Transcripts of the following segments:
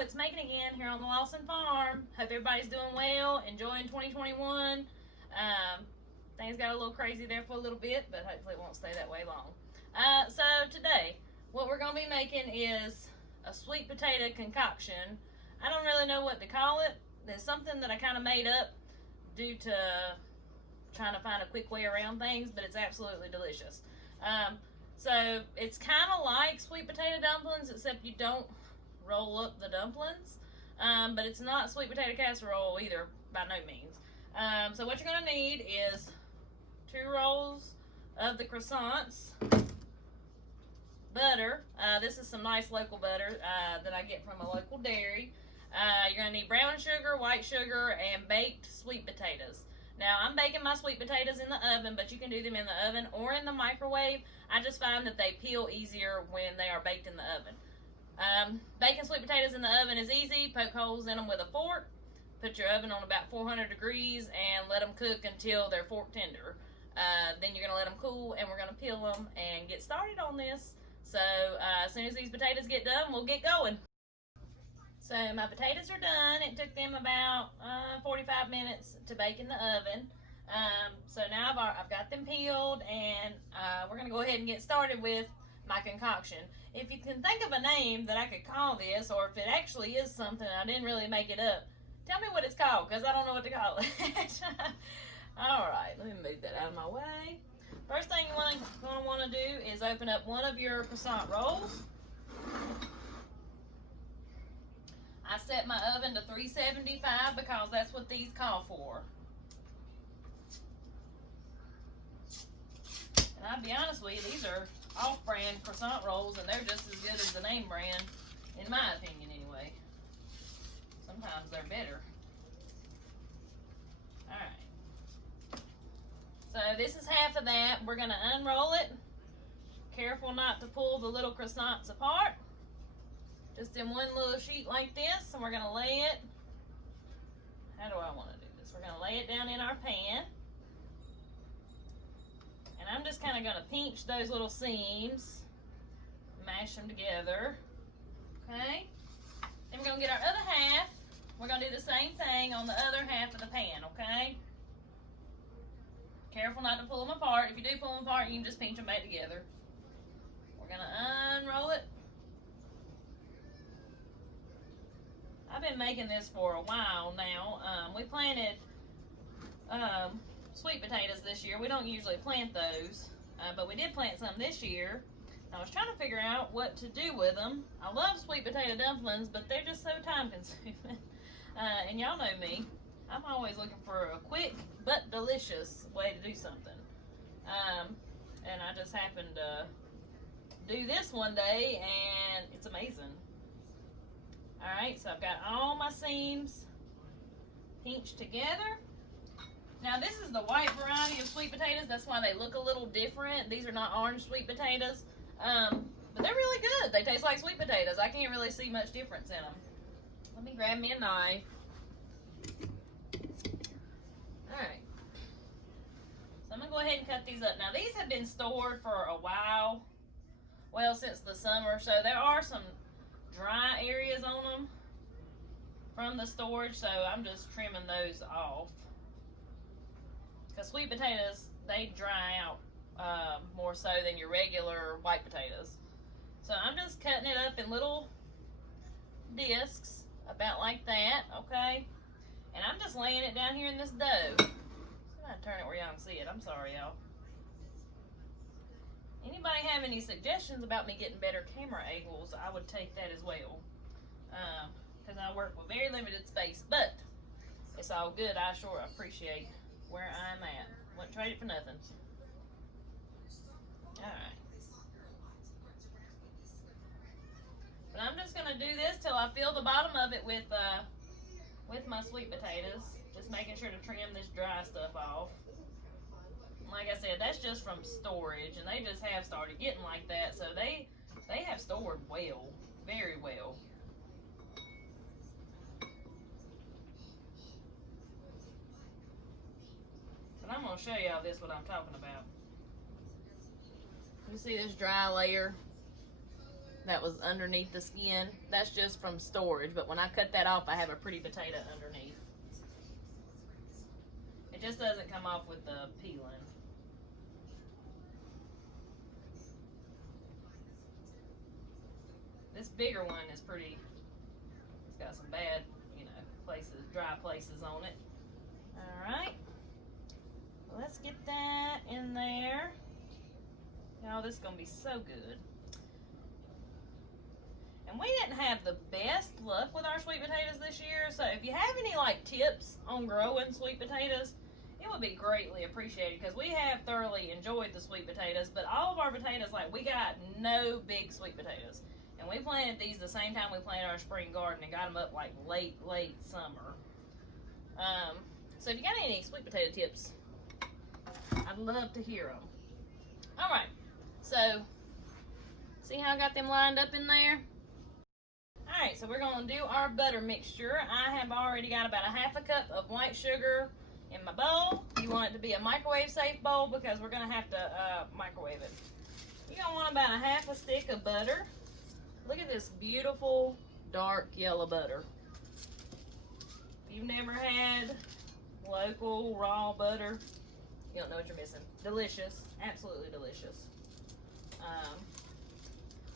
it's Megan again here on the Lawson Farm. Hope everybody's doing well, enjoying 2021. Things got a little crazy there for a little bit, but hopefully it won't stay that way long. So today, what we're going to be making is a sweet potato concoction. I don't really know what to call it. There's something that I kind of made up due to trying to find a quick way around things, but it's absolutely delicious. So it's kind of like sweet potato dumplings, except you don't roll up the dumplings. But it's not sweet potato casserole either, by no means. So what you're going to need is 2 rolls of the crescents, butter. This is some nice local butter that I get from a local dairy. You're going to need brown sugar, white sugar, and baked sweet potatoes. Now, I'm baking my sweet potatoes in the oven, but you can do them in the oven or in the microwave. I just find that they peel easier when they are baked in the oven. Baking sweet potatoes in the oven is easy. Poke holes in them with a fork. Put your oven on about 400 degrees and let them cook until they're fork tender. Then you're going to let them cool, and we're going to peel them and get started on this. So as soon as these potatoes get done, we'll get going. So my potatoes are done. It took them about 45 minutes to bake in the oven. So now I've got them peeled, and we're going to go ahead and get started with my concoction. If you can think of a name that I could call this, or if it actually is something, I didn't really make it up, tell me what it's called, because I don't know what to call it. Alright, let me move that out of my way. First thing you're going to want to do is open up one of your croissant rolls. I set my oven to 375 because that's what these call for. And I'll be honest with you, these are off-brand croissant rolls, and they're just as good as the name brand, in my opinion anyway. Sometimes they're better. Alright. So this is half of that. We're going to unroll it. Careful not to pull the little croissants apart. Just in one little sheet like this, and we're going to lay it. How do I want to do this? We're going to lay it down in our pan. And I'm just kind of going to pinch those little seams, mash them together. Okay? Then we're going to get our other half. We're going to do the same thing on the other half of the pan, okay? Careful not to pull them apart. If you do pull them apart, you can just pinch them back together. We're going to unroll it. I've been making this for a while now. We planted sweet potatoes this year. We don't usually plant those, but we did plant some this year. I was trying to figure out what to do with them. I love sweet potato dumplings, but they're just so time consuming. And y'all know me. I'm always looking for a quick but delicious way to do something. And I just happened to do this one day, and it's amazing. Alright, so I've got all my seams pinched together. Now this is the white variety of sweet potatoes. That's why they look a little different. These are not orange sweet potatoes. But they're really good. They taste like sweet potatoes. I can't really see much difference in them. Let me grab me a knife. Alright. So I'm going to go ahead and cut these up. Now these have been stored for a while. Well, since the summer. So there are some dry areas on them from the storage, so I'm just trimming those off, because sweet potatoes, they dry out more so than your regular white potatoes. So I'm just cutting it up in little discs about like that, okay, and I'm just laying it down here in this dough. I'm gonna turn it where y'all can see it. I'm sorry, y'all. Anybody have any suggestions about me getting better camera angles, I would take that as well. Because I work with very limited space, but it's all good. I sure appreciate where I'm at. Wouldn't trade it for nothing. Alright. But I'm just going to do this till I fill the bottom of it with my sweet potatoes. Just making sure to trim this dry stuff off. Like I said, that's just from storage, and they just have started getting like that, so they have stored well, very well. But I'm going to show y'all this, what I'm talking about. You see this dry layer? that was underneath the skin. That's just from storage, but when I cut that off, I have a pretty potato underneath. It just doesn't come off with the peeling. This bigger one is pretty, it's got some bad, you know, places, dry places on it. Alright, let's get that in there. Y'all, this is going to be so good. And we didn't have the best luck with our sweet potatoes this year, so if you have any like tips on growing sweet potatoes, it would be greatly appreciated, because we have thoroughly enjoyed the sweet potatoes, but all of our potatoes, like, we got no big sweet potatoes. And we planted these the same time we planted our spring garden and got them up like late summer. So if you got any sweet potato tips, I'd love to hear them. Alright, so see how I got them lined up in there? Alright, so we're going to do our butter mixture. I have already got about a half a cup of white sugar in my bowl. You want it to be a microwave safe bowl because we're going to have to microwave it. You're going to want about a half a stick of butter. Look at this beautiful dark yellow butter. If you've never had local raw butter, you don't know what you're missing. Delicious, absolutely delicious.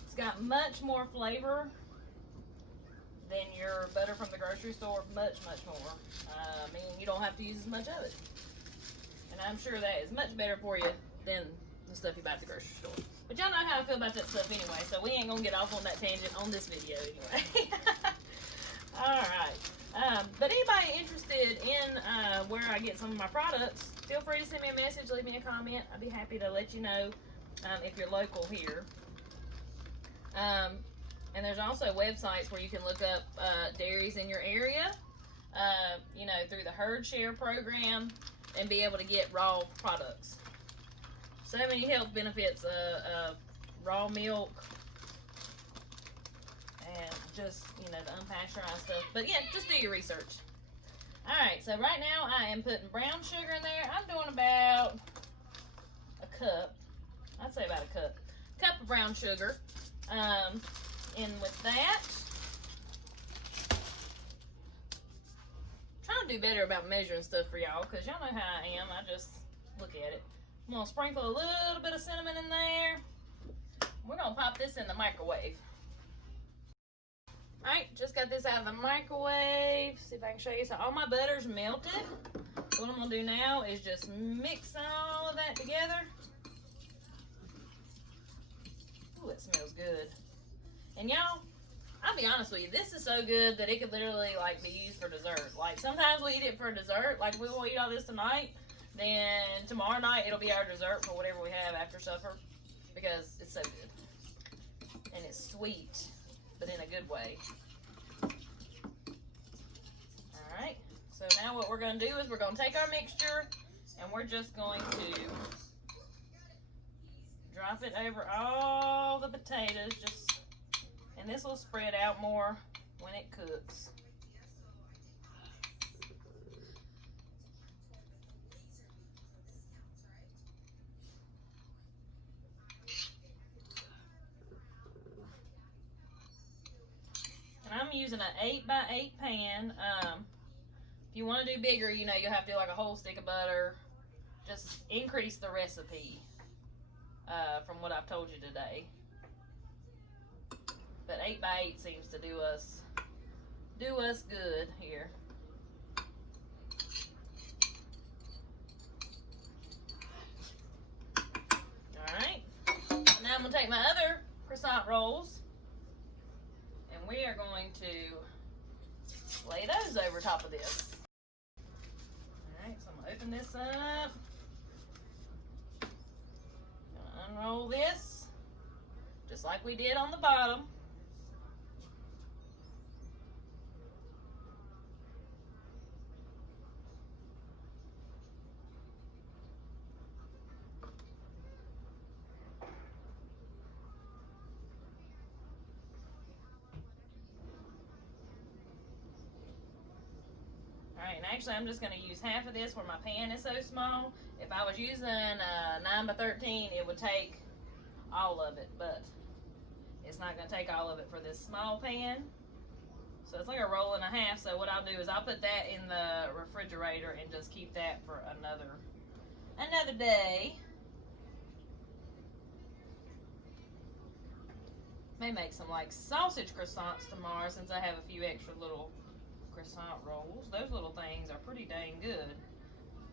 It's got much more flavor than your butter from the grocery store, much more. I mean, you don't have to use as much of it. And I'm sure that is much better for you than the stuff you buy at the grocery store. But y'all know how I feel about that stuff anyway, so we ain't gonna get off on that tangent on this video anyway. Alright. But anybody interested in where I get some of my products, feel free to send me a message, leave me a comment. I'd be happy to let you know if you're local here. And there's also websites where you can look up dairies in your area, you know, through the herd share program, and be able to get raw products. So many health benefits of raw milk and just, you know, the unpasteurized stuff. But yeah, just do your research. Alright, so right now I am putting brown sugar in there. I'm doing about a cup. I'd say about a cup of brown sugar. In with that. I'm trying to do better about measuring stuff for y'all, because y'all know how I am. I just look at it. I'm going to sprinkle a little bit of cinnamon in there. We're going to pop this in the microwave. Alright, just got this out of the microwave. See if I can show you. So all my butter's melted. What I'm going to do now is just mix all of that together. Ooh, it smells good. And y'all, I'll be honest with you, this is so good that it could literally like be used for dessert. Like sometimes we eat it for dessert, like we will eat all this tonight, then tomorrow night it'll be our dessert for whatever we have after supper, because it's so good. And it's sweet, but in a good way. Alright, so now what we're going to do is we're going to take our mixture and we're just going to drop it over all the potatoes, and this will spread out more when it cooks. And I'm using an 8x8 pan. If you want to do bigger, you know, you'll have to do like a whole stick of butter. Just increase the recipe from what I've told you today. But 8x8 seems to do us good here. Alright. Now I'm going to take my other croissant rolls, and we are going to lay those over top of this. Alright, so I'm going to open this up. Gonna unroll this, just like we did on the bottom. Alright, and actually I'm just going to use half of this where my pan is so small. If I was using 9x13, it would take all of it, but It's not going to take all of it for this small pan. So it's like a roll and a half. So what I'll do is I'll put that in the refrigerator and just keep that for another day. May make some like sausage croissants tomorrow since I have a few extra little croissant rolls. Those little things are pretty dang good.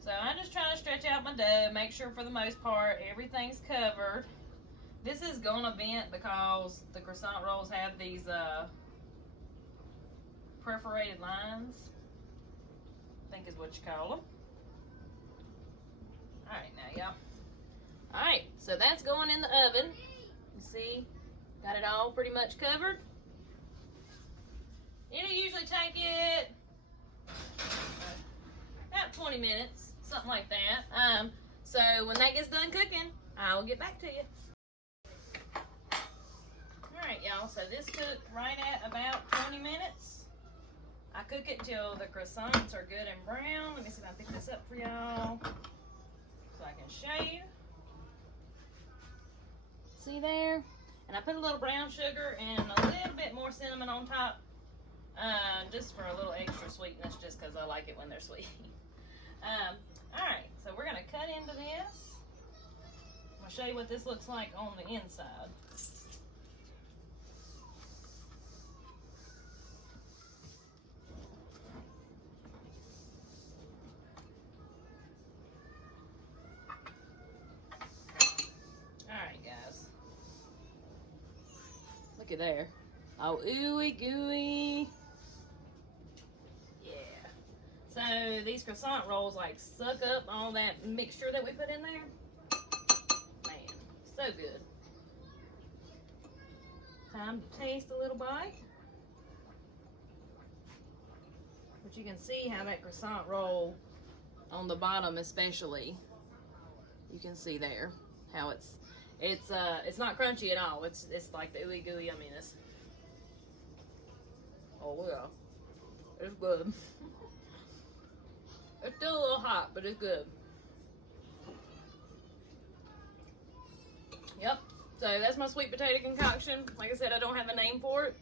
So I'm just trying to stretch out my dough, make sure for the most part everything's covered. This is gonna vent because the croissant rolls have these perforated lines, I think is what you call them. Alright, now y'all. Alright, so that's going in the oven. You see, got it all pretty much covered. It'll usually take it about 20 minutes, something like that. So when that gets done cooking, I'll get back to you. Alright, y'all, so this cooked right at about 20 minutes. I cook it till the croissants are good and brown. Let me see if I can pick this up for y'all so I can show you. See there? And I put a little brown sugar and a little bit more cinnamon on top, just for a little extra sweetness, just because I like it when they're sweet. Alright, so we're going to cut into this. I'm going to show you what this looks like on the inside. Look at there. Oh, ooey gooey. Yeah. So these croissant rolls like suck up all that mixture that we put in there. Man, so good. Time to taste a little bite. But you can see how that croissant roll on the bottom especially, you can see there how it's not crunchy at all. It's like the ooey gooey yumminess. Oh yeah, it's good. It's still a little hot, but it's good. Yep. So that's my sweet potato concoction. Like I said, I don't have a name for it.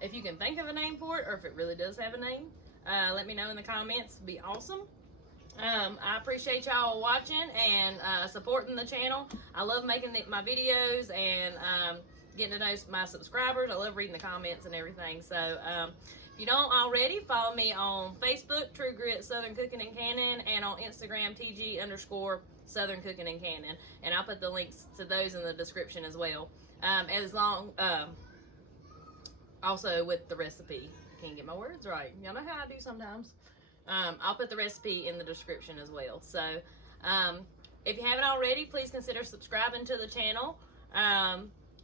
If you can think of a name for it, or if it really does have a name, let me know in the comments. It'd be awesome. I appreciate y'all watching and supporting the channel. I love making my videos and getting to know my subscribers. I love reading the comments and everything. So if you don't already, follow me on Facebook, True Grit Southern Cooking and Canning, and on Instagram, TG_Southern Cooking and Canning. And I'll put the links to those in the description as well. Also with the recipe. I can't get my words right. Y'all know how I do sometimes. I'll put the recipe in the description as well. So if you haven't already, please consider subscribing to the channel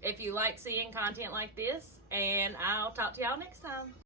if you like seeing content like this, and I'll talk to y'all next time.